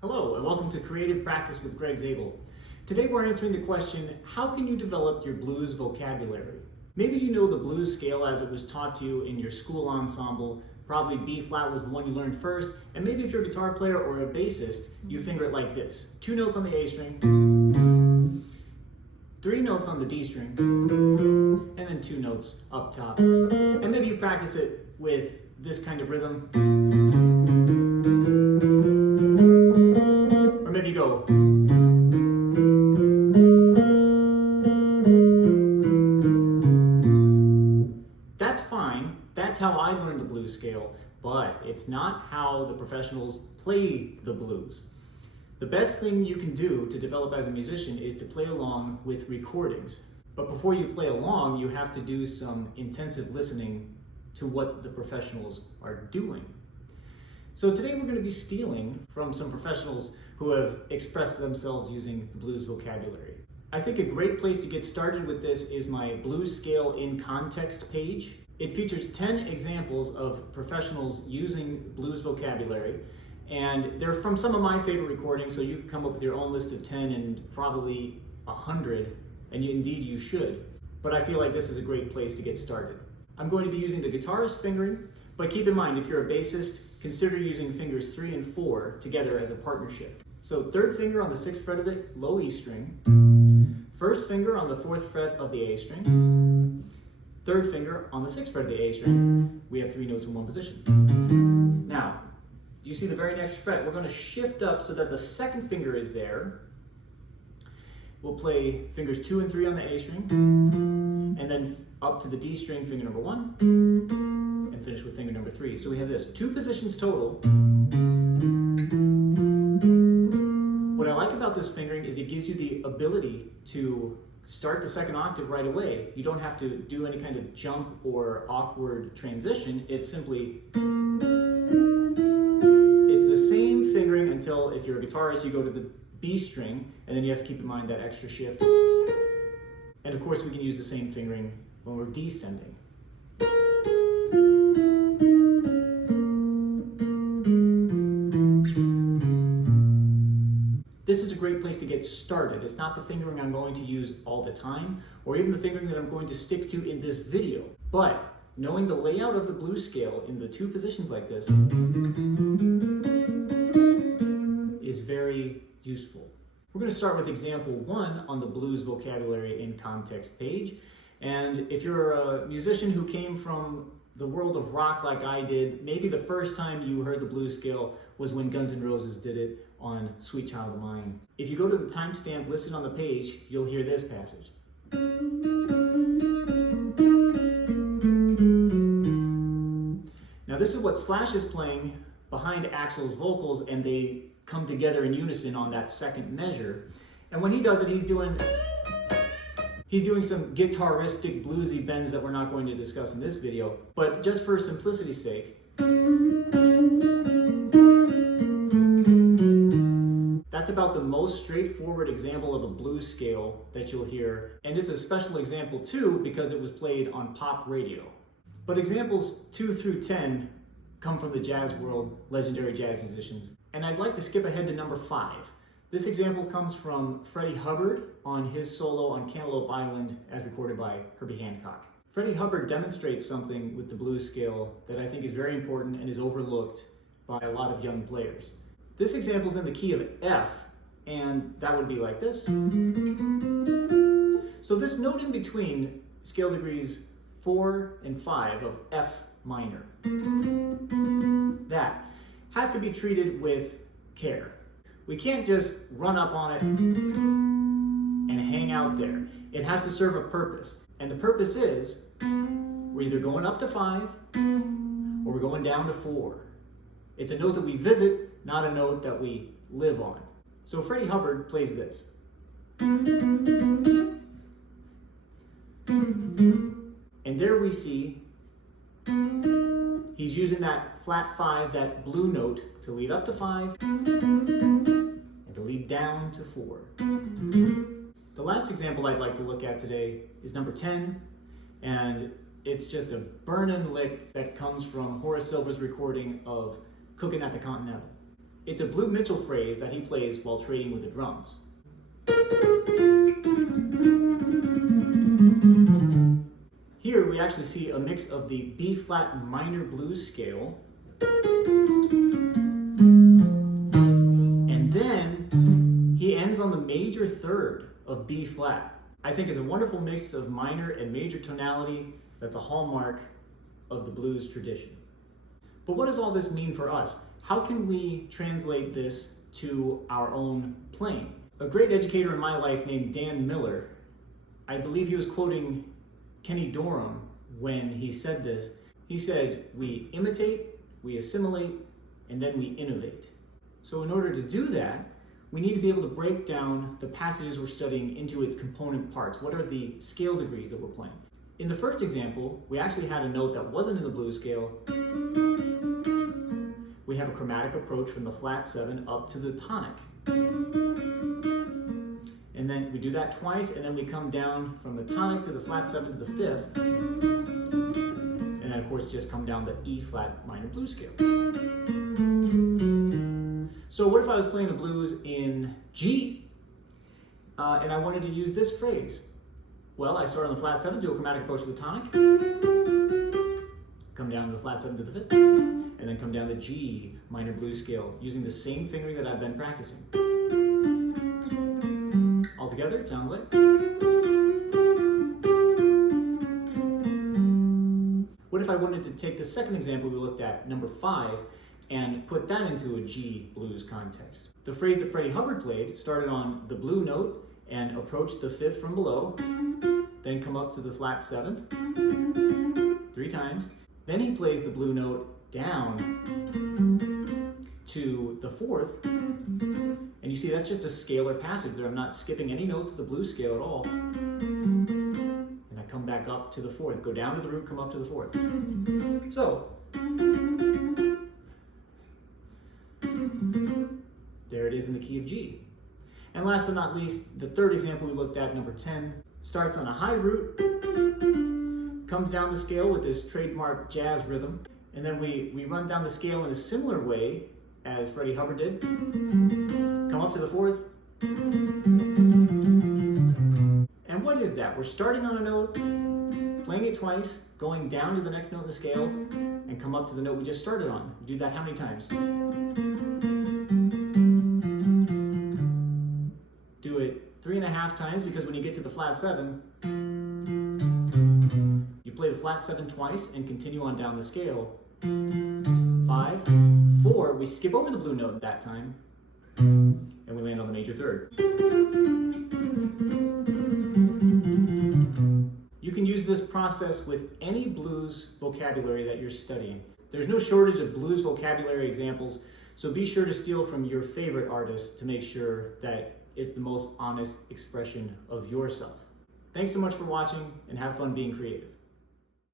Hello and welcome to Creative Practice with Greg Zabel. Today we're answering the question, how can you develop your blues vocabulary? Maybe you know the blues scale as it was taught to you in your school ensemble. Probably B flat was the one you learned first, and maybe if you're a guitar player or a bassist, you finger it like this. 2 notes on the A string, 3 notes on the D string, and then 2 notes up top. And maybe you practice it with this kind of rhythm. Or maybe you go. That's fine. That's how I learned the blues scale, but it's not how the professionals play the blues. The best thing you can do to develop as a musician is to play along with recordings. But before you play along, you have to do some intensive listening to what the professionals are doing. So today we're going to be stealing from some professionals who have expressed themselves using the blues vocabulary. I think a great place to get started with this is my blues scale in context page. It features 10 examples of professionals using blues vocabulary, and they're from some of my favorite recordings, so you can come up with your own list of 10 and probably 100, and indeed you should. But I feel like this is a great place to get started. I'm going to be using the guitarist fingering, but keep in mind, if you're a bassist, consider using fingers 3 and 4 together as a partnership. So 3rd finger on the 6th fret of the low E string, 1st finger on the 4th fret of the A string, 3rd finger on the 6th fret of the A string. We have 3 notes in one position. Now, you see the very next fret, we're going to shift up so that the 2nd finger is there. We'll play fingers 2 and 3 on the A string, and then up to the D string, finger number 1, and finish with finger number 3. So we have this, 2 positions total. What I like about this fingering is it gives you the ability to start the 2nd octave right away. You don't have to do any kind of jump or awkward transition. It's simply, it's the same fingering until, if you're a guitarist, you go to the B string, and then you have to keep in mind that extra shift. And of course we can use the same fingering when we're descending. This is a great place to get started. It's not the fingering I'm going to use all the time, or even the fingering that I'm going to stick to in this video. But knowing the layout of the blues scale in the 2 positions like this is very useful. We're going to start with example 1 on the blues vocabulary in context page. And if you're a musician who came from the world of rock like I did, maybe the first time you heard the blues scale was when Guns N' Roses did it on Sweet Child of Mine. If you go to the timestamp listed on the page, you'll hear this passage. Now this is what Slash is playing behind Axl's vocals, and they come together in unison on that 2nd measure. And when he does it, he's doing some guitaristic bluesy bends that we're not going to discuss in this video, but just for simplicity's sake, that's about the most straightforward example of a blues scale that you'll hear. And it's a special example too because it was played on pop radio. But examples 2 through 10 come from the jazz world, legendary jazz musicians. And I'd like to skip ahead to number 5. This example comes from Freddie Hubbard on his solo on Cantaloupe Island as recorded by Herbie Hancock. Freddie Hubbard demonstrates something with the blues scale that I think is very important and is overlooked by a lot of young players. This example is in the key of F, and that would be like this. So this note in between scale degrees 4 and 5 of F minor, that has to be treated with care. We can't just run up on it and hang out there. It has to serve a purpose. And the purpose is, we're either going up to 5 or we're going down to 4. It's a note that we visit, not a note that we live on. So Freddie Hubbard plays this. And there we see he's using that flat 5, that blue note, to lead up to 5 and to lead down to 4. The last example I'd like to look at today is number 10, and it's just a burnin' lick that comes from Horace Silver's recording of Cookin' at the Continental. It's a Blue Mitchell phrase that he plays while trading with the drums. Here we actually see a mix of the B-flat minor blues scale, and then he ends on the major third of B-flat. I think it's a wonderful mix of minor and major tonality that's a hallmark of the blues tradition. But what does all this mean for us? How can we translate this to our own playing? A great educator in my life named Dan Miller, I believe he was quoting Kenny Dorham when he said this. He said, "We imitate, we assimilate, and then we innovate." So in order to do that, we need to be able to break down the passages we're studying into its component parts. What are the scale degrees that we're playing? In the first example, we actually had a note that wasn't in the blues scale. We have a chromatic approach from the flat 7 up to the tonic. And then we do that twice, and then we come down from the tonic to the flat 7 to the 5th. And then of course just come down the E flat minor blues scale. So what if I was playing the blues in G, and I wanted to use this phrase? Well, I start on the flat 7, do a chromatic approach to the tonic, come down to the flat 7 to the 5th, and then come down the G minor blues scale using the same fingering that I've been practicing. All together, it sounds like. What if I wanted to take the second example we looked at, number 5, and put that into a G blues context? The phrase that Freddie Hubbard played started on the blue note and approached the 5th from below, then come up to the flat 7th 3 times. Then he plays the blue note down to the 4th, and you see that's just a scalar passage there. I'm not skipping any notes of the blues scale at all. And I come back up to the 4th, go down to the root, come up to the 4th. So, there it is in the key of G. And last but not least, the third example we looked at, number 10, starts on a high root, comes down the scale with this trademark jazz rhythm, and then we run down the scale in a similar way as Freddie Hubbard did. Come up to the 4th. And what is that? We're starting on a note, playing it twice, going down to the next note in the scale, and come up to the note we just started on. We do that how many times? Do it 3.5 times, because when you get to the flat 7, you play the flat 7 twice and continue on down the scale. 5, 4, we skip over the blue note that time, and we land on the major third. You can use this process with any blues vocabulary that you're studying. There's no shortage of blues vocabulary examples, so be sure to steal from your favorite artists to make sure that it's the most honest expression of yourself. Thanks so much for watching, and have fun being creative.